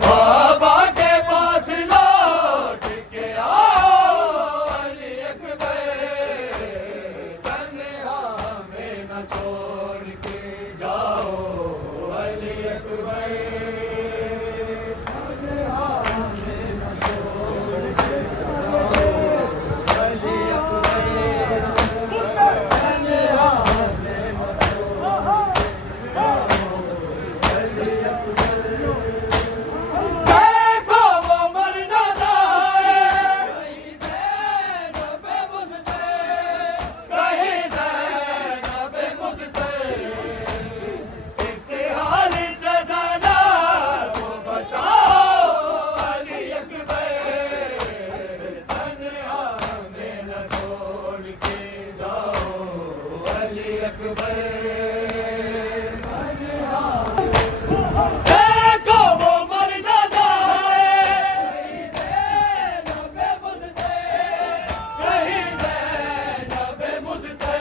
बाबा के पास लौट के आओ अली अकबर, तन्हा में न छोड़ के जाओ अली अकबर, तन्हा में न छोड़ के जाओ अली अकबर, तन्हा में न छोड़ के जाओ अली अकबर। देखो वो मर न जाए कहीं ज़ैनब मुझसे, कहीं ज़ैनब मुझसे, इस हाल से ज़ैनब को बचाओ अली अकबर, तन्हा में न छोड़ के जाओ अली अकबर, देखो वो मर न जाए कहीं ज़ैनब मुझसे, कहीं ज़ैनब मुझसे,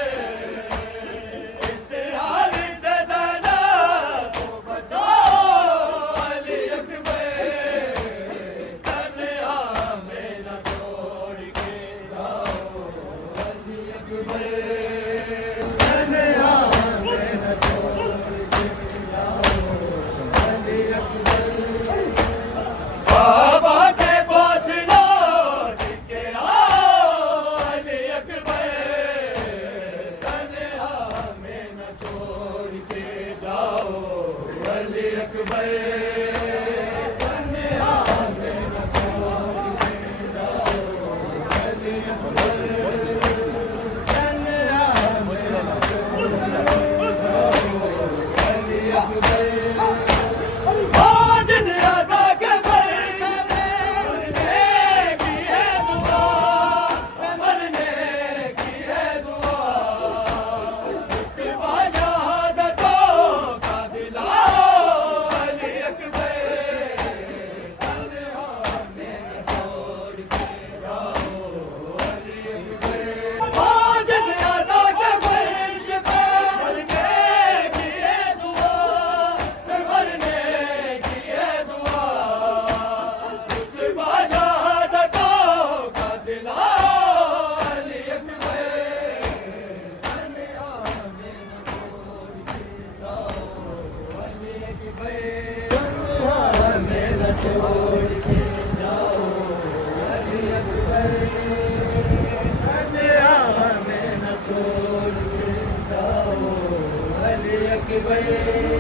इस हाल से ज़ैनब को बचाओ अली अकबर, तन्हा में न छोड़ के जाओ अली अकबर, तन्हा में न छोड़ के जाओ अली अकबर। बाबा के पास लौट के आओ अली अकबर, तन्हा में न छोड़ के जाओ अली अकबर, तन्हा में न छोड़ के जाओ अली अकबर, तन्हा में न छोड़ के जाओ अली अकबर। आज राजा के मरने की है दुआ, मरने की है दुआ, इत्तिबा शहादतों का दिलाओ अली अकबर, तन्हा में न छोड़ के जाओ अली अकबर। आज राजा के मरने की है दुआ, मरने की है दुआ, इत्तिबा शहादतों का दिलाओ अली अकबर, तन्हा में न छोड़ के जाओ अली अकबर, तन्हा में न छोड़ के जाओ अली अकबर, तन्हा में न छोड़ के जाओ अली अकबर।